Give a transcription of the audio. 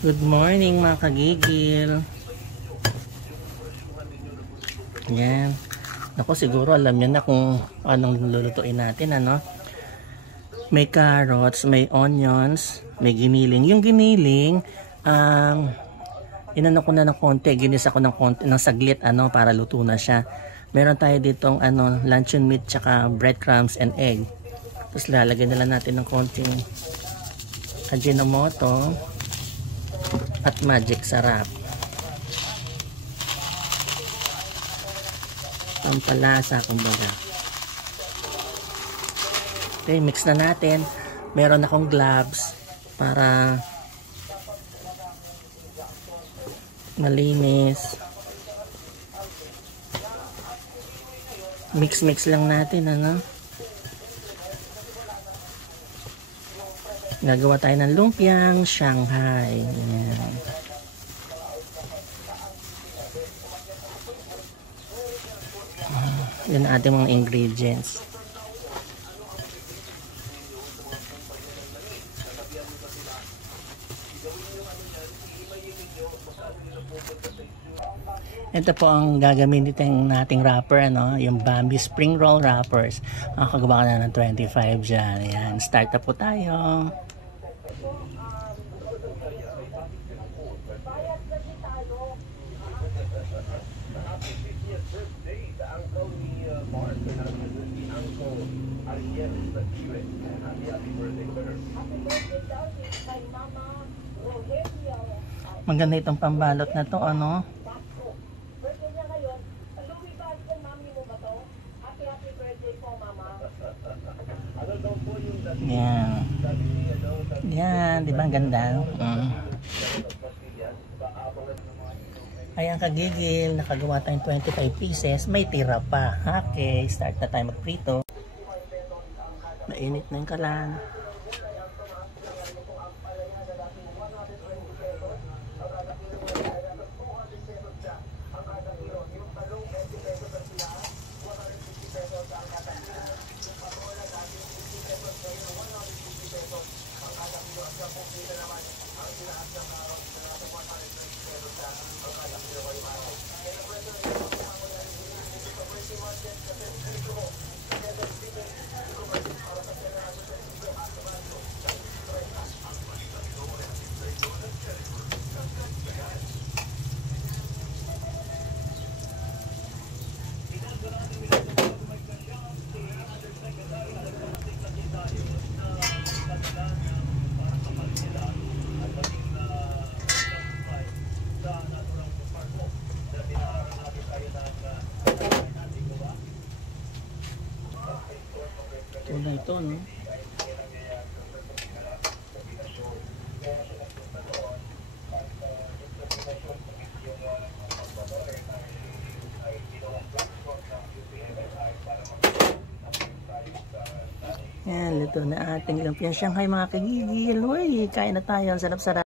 Good morning mga kagigil. Yan. Ako siguro alam nyo na kung anong lulutuin natin, ano. May carrots, may onions, may giniling. Yung giniling, inano ko na ng konti, ginisa ko ng konti, ng saglit, ano, para luto na siya. Meron tayo ditong ano, luncheon meat, tsaka breadcrumbs and egg. Tapos lalagyan na lang natin ng konting Ajinomoto at magic sarap. Pampalasa kumbaga. Okay, mix na natin. Meron akong gloves para malinis. Mix lang natin, ano. Gagawa tayo ng lumpiang Shanghai. Ayan. Yan ang ating mga ingredients. Ito po ang gagamitin nating wrapper, ano, yung Bambi Spring Roll wrappers. Makakagawa ka na ng 25 dyan. Ayan, start na po tayo. Maganda itong pambalot na to, ano. Yan. Yan, di ba ang ganda? Ayan kagigil, nakagawa tayong 25 pieces, may tira pa. Okay, start na tayo magprito. Mainit na yung kalan. Na ito, no? Yan, luto na ating lumpiang Shanghai mga kagigil. Uy, kain na tayo. Sarap-sarap.